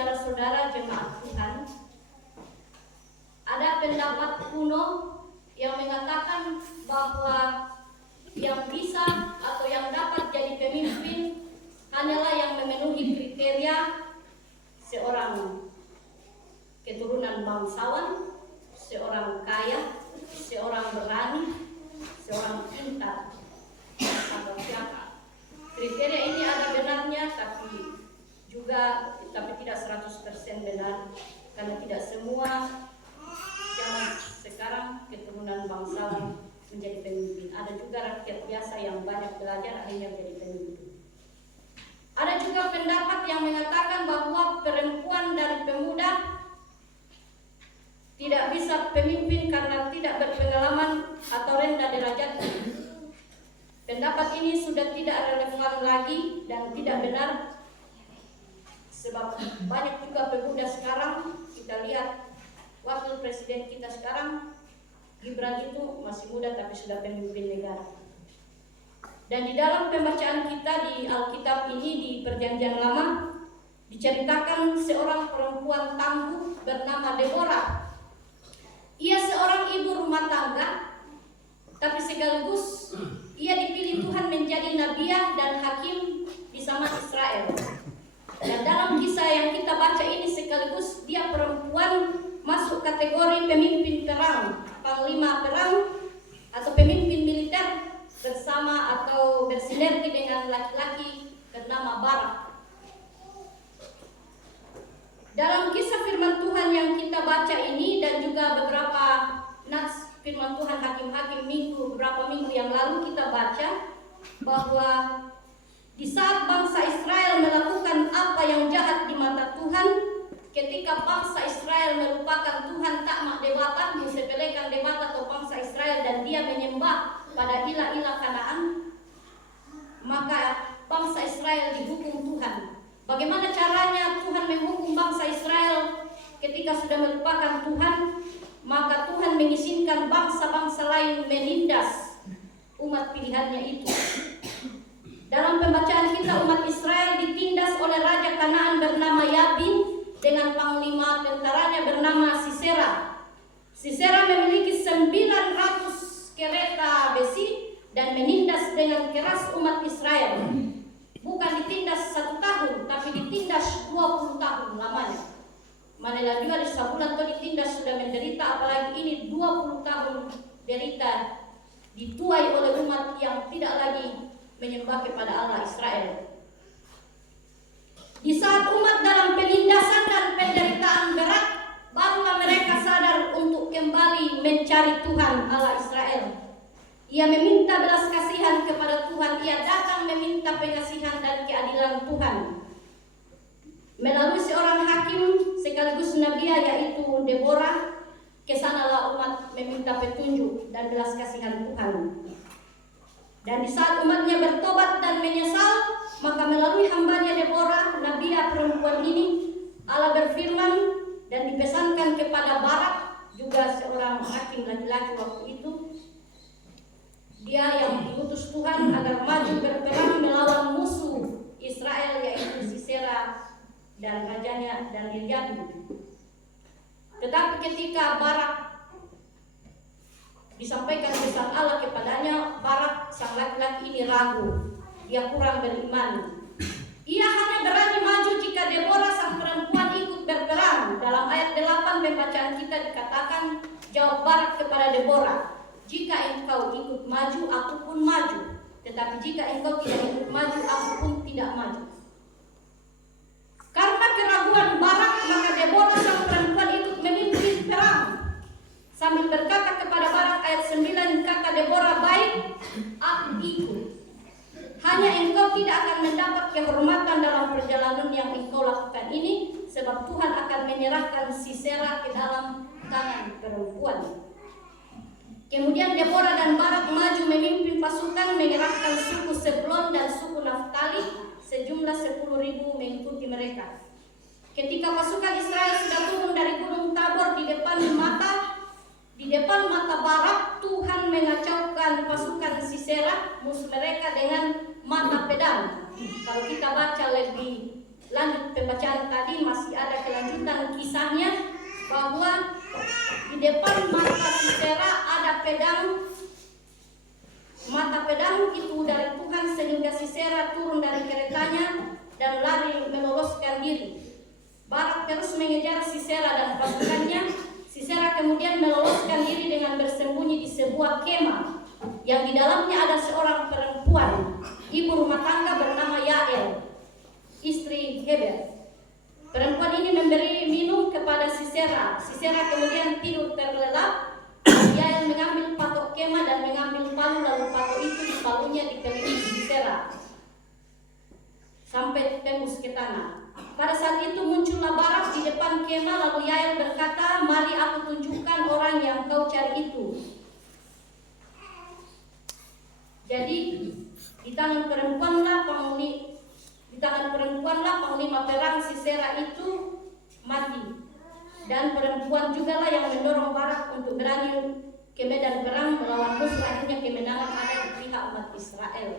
saudara-saudara jemaat Tuhan, ada pendapat kuno yang mengatakan bahwa yang bisa atau yang dapat jadi pemimpin hanyalah yang memenuhi kriteria seorang keturunan bangsawan, seorang kaya, seorang berani, seorang pintar, atau siapa. Kriteria ini ada benarnya, tapi tidak 100% benar, karena tidak semua zaman sekarang keturunan bangsawan menjadi pemimpin. Ada juga rakyat biasa yang banyak belajar akhirnya menjadi pemimpin. Ada juga pendapat yang mengatakan bahwa perempuan dan pemuda tidak bisa pemimpin karena tidak berpengalaman atau rendah derajatnya. Pendapat ini sudah tidak relevan lagi dan tidak benar, sebab banyak juga pemuda sekarang. Kita lihat wakil presiden kita sekarang, Gibran, itu masih muda tapi sudah pemimpin negara. Dan di dalam pembacaan kita di Alkitab ini, di Perjanjian Lama, diceritakan seorang perempuan tangguh bernama Deborah. Ia seorang ibu rumah tangga, tapi sekaligus ia dipilih Tuhan menjadi nabiah dan hakim di zaman Israel. Dan dalam kisah yang kita baca ini sekaligus dia perempuan masuk kategori pemimpin perang, panglima perang atau pemimpin militer bersama atau bersinergi dengan laki-laki bernama Barak. Dalam kisah firman Tuhan yang kita baca ini dan juga beberapa nats firman Tuhan hakim-hakim beberapa minggu yang lalu kita baca bahwa di saat bangsa Israel melakukan apa yang jahat di mata Tuhan, ketika bangsa Israel melupakan Tuhan, takmak debata, mensepelekan debata atau bangsa Israel dan dia menyembah pada ilah-ilah Kanaan, maka bangsa Israel dihukum Tuhan. Bagaimana caranya Tuhan menghukum bangsa Israel ketika sudah melupakan Tuhan? Maka Tuhan mengizinkan bangsa-bangsa lain menindas umat pilihannya itu. Dalam pembacaan kita, umat Israel ditindas oleh Raja Kanaan bernama Yabin dengan panglima tentaranya bernama Sisera. Sisera memiliki 900 kereta besi dan menindas dengan keras umat Israel. Bukan ditindas 1 tahun, tapi ditindas 20 tahun lamanya. Manila juga di sebulan itu ditindas sudah menderita, apalagi ini 20 tahun derita dituai oleh umat yang tidak lagi menyembah kepada Allah Israel. Di saat umat dalam penindasan dan penderitaan berat, barulah mereka sadar untuk kembali mencari Tuhan Allah Israel. Ia meminta belas kasihan kepada Tuhan. Ia datang meminta pengasihan dan keadilan Tuhan. Melalui seorang hakim sekaligus nabiah yaitu Deborah, kesanalah umat meminta petunjuk dan belas kasihan Tuhan. Dan di saat umatnya bertobat dan menyesal, maka melalui hambanya Deborah, nabiah perempuan ini, Allah berfirman dan dipesankan kepada Barak, juga seorang hakim laki-laki waktu itu, dia yang diutus Tuhan agar maju berperang melawan musuh Israel yaitu Sisera dan rajanya dan Yabin. Tetapi ketika Barak disampaikan pesan Allah kepadanya, Barak sang laki-laki ini ragu, dia kurang beriman. Ia hanya berani maju jika Deborah sang perempuan ikut berperang. Dalam ayat 8 pembacaan kita dikatakan, jawab Barak kepada Deborah, jika engkau ikut maju, aku pun maju. Tetapi jika engkau tidak ikut maju, aku pun tidak maju. Karena keraguan Barak, maka Deborah sang perempuan ikut memimpin perang. Sambil berkata kepada Barak ayat 9, kata Deborah, baik, aku ikut. Hanya engkau tidak akan mendapat kehormatan dalam perjalanan yang engkau lakukan ini, sebab Tuhan akan menyerahkan Sisera ke dalam tangan perempuan. Kemudian Deborah dan Barak maju memimpin pasukan mengerahkan suku Sebulon dan suku Naftali, sejumlah 10.000 mengikuti mereka. Ketika pasukan Israel sudah turun dari Gunung Tabor di depan mata Barak, Tuhan mengacaukan pasukan Sisera musuh mereka dengan mata pedang. Kalau kita baca lebih lanjut pembacaan tadi masih ada kelanjutan kisahnya, bahwa di depan mata Sisera ada pedang. Mata pedang itu dari Tuhan sehingga Sisera turun dari keretanya dan lari meloloskan diri. Barak terus mengejar Sisera dan pasukannya. Sisera kemudian meloloskan diri dengan bersembunyi di sebuah kemah yang di dalamnya ada seorang perempuan, ibu rumah tangga bernama Yael, istri Heber. Perempuan ini memberi minum kepada Sisera. Sisera kemudian tidur terlelap. Yael mengambil patok kemah dan mengambil palu, lalu patok itu palunya dikelilingi Sisera sampai tembus ke tanah. Pada saat itu muncullah Barak di depan kemah, lalu Yael berkata, "Mari aku tunjukkan orang yang kau cari itu." Jadi di tangan perempuanlah panglima perang Sisera itu mati. Dan perempuan jugalah yang mendorong Barak untuk berani ke medan perang melawan musuh. Akhirnya kemenangan ada di pihak umat Israel.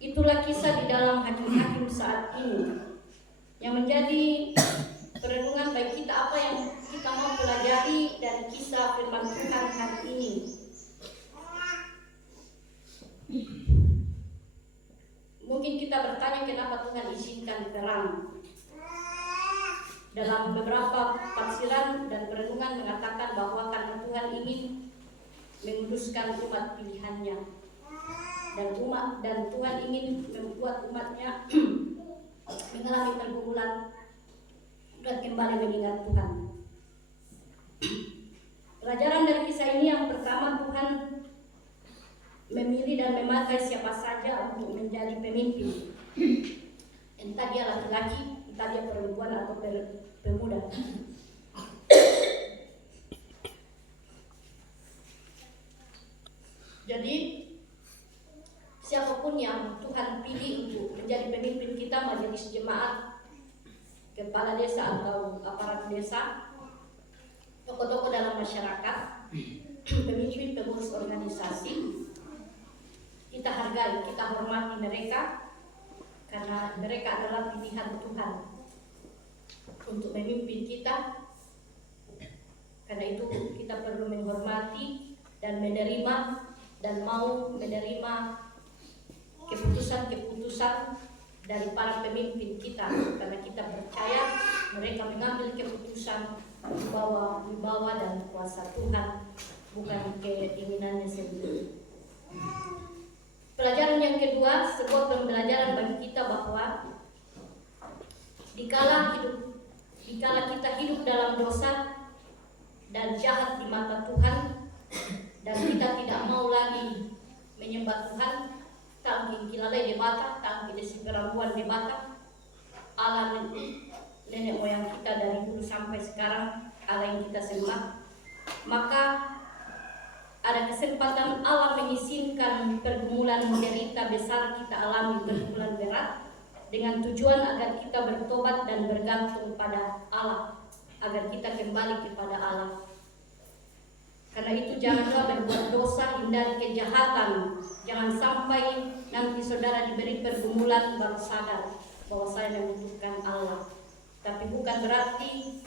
Itulah kisah di dalam Hakim-Hakim saat ini yang menjadi perenungan bagi kita, apa yang kita mau pelajari dari kisah firman Tuhan hari ini. Mungkin kita bertanya kenapa Tuhan izinkan perang. Dalam beberapa tafsiran dan perenungan mengatakan bahwa karena Tuhan ingin menguduskan umat pilihannya, dan Tuhan ingin membuat umatnya mengalami pergumulan dan kembali mengingat Tuhan. Pelajaran dari kisah ini yang pertama, Tuhan memilih dan memakai siapa saja untuk menjadi pemimpin. Entah dia laki-laki, entah dia perempuan atau pemuda. Jadi siapapun yang Tuhan pilih untuk menjadi pemimpin kita, majelis jemaat, kepala desa atau aparat desa, tokoh-tokoh dalam masyarakat, pemimpin pengurus organisasi, kita hargai, kita hormati mereka karena mereka adalah pilihan Tuhan untuk memimpin kita. Karena itu kita perlu menghormati dan menerima dan mau menerima keputusan-keputusan dari para pemimpin kita, karena kita percaya mereka mengambil keputusan wibawa dan kuasa Tuhan, bukan keinginannya sendiri. Pelajaran yang kedua, sebuah pembelajaran bagi kita bahwa dikala kita hidup dalam dosa dan jahat di mata Tuhan, dan kita tidak mau lagi menyembah Tuhan, tak mungkin kilalai di bata, tak mungkin segerambuan di bata, Allah nenek moyang kita dari dulu sampai sekarang, Allah yang kita sembah, maka ada kesempatan Allah mengizinkan pergumulan menderita besar kita alami, pergumulan berat, dengan tujuan agar kita bertobat dan bergantung pada Allah, agar kita kembali kepada Allah. Karena itu janganlah berbuat dosa, hindari kejahatan. Jangan sampai nanti saudara diberi pergumulan baru sadar bahwa saya membutuhkan Allah. Tapi bukan berarti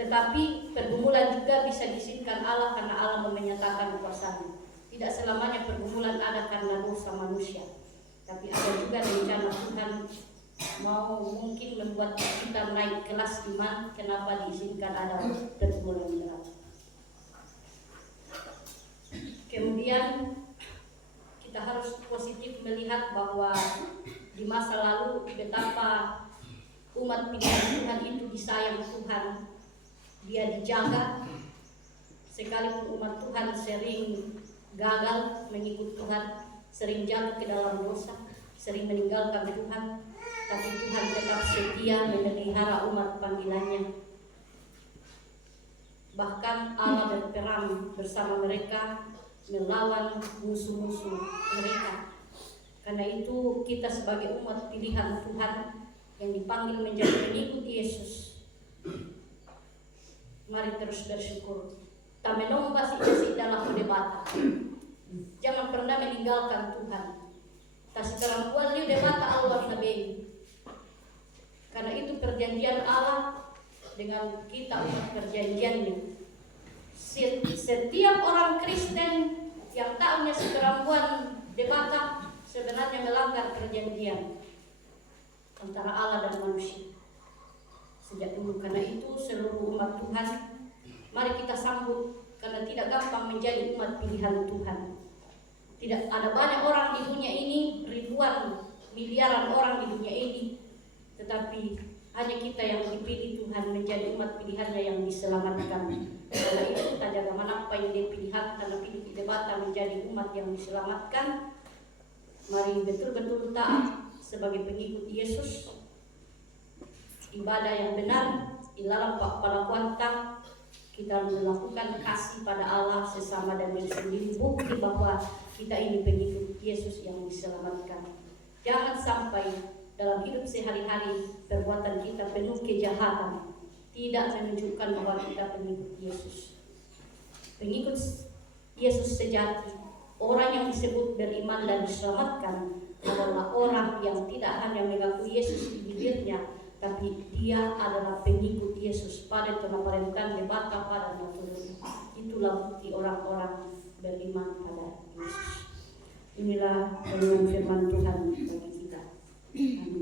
tetapi pergumulan juga bisa diizinkan Allah karena Allah menyatakan kuasa-Nya. Tidak selamanya pergumulan ada karena dosa manusia, tapi ada juga rencana Tuhan mau mungkin membuat kita naik kelas iman. Kenapa diizinkan ada pergumulan berat? Kemudian kita harus positif melihat bahwa di masa lalu betapa umat pilihan Tuhan itu disayang Tuhan, dia dijaga. Sekalipun umat Tuhan sering gagal mengikut Tuhan, sering jatuh ke dalam dosa, sering meninggalkan Tuhan, tapi Tuhan tetap setia memelihara umat panggilannya. Bahkan Allah berperang bersama mereka melawan musuh-musuh mereka. Karena itu kita sebagai umat pilihan Tuhan yang dipanggil menjadi pengikut Yesus, mari terus bersyukur. Tak menomba si dalam perdebatan. Jangan pernah meninggalkan Tuhan. Tak sekarang debata Allah nabi. Karena itu perjanjian Allah dengan kita umat perjanjiannya. Setiap orang Kristen yang tak punya keterampilan debata sebenarnya melanggar perjanjian antara Allah dan manusia sejak dulu. Karena itu seluruh umat Tuhan, mari kita sambut, karena tidak gampang menjadi umat pilihan Tuhan. Tidak ada banyak orang di dunia ini, ribuan miliaran orang di dunia ini, tetapi hanya kita yang dipilih Tuhan menjadi umat pilihannya yang diselamatkan. Karena itu kita jaga mana apa yang dia pilihan, karena pilih debata menjadi umat yang diselamatkan. Mari betul-betul taat sebagai pengikut Yesus, ibadah yang benar di dalam pelakuan kita melakukan kasih pada Allah sesama dan diri sendiri, bukti bahwa kita ini pengikut Yesus yang diselamatkan. Jangan sampai dalam hidup sehari-hari perbuatan kita penuh kejahatan tidak menunjukkan bahwa kita pengikut Yesus. Pengikut Yesus sejati, orang yang disebut beriman dan diselamatkan, adalah orang yang tidak hanya mengaku Yesus di bibirnya, tapi dia adalah pengikut Yesus pada penampakan debata pada naturalnya. Itulah bukti orang-orang beriman pada Yesus. Inilah firman Tuhan bagi kita. Amin.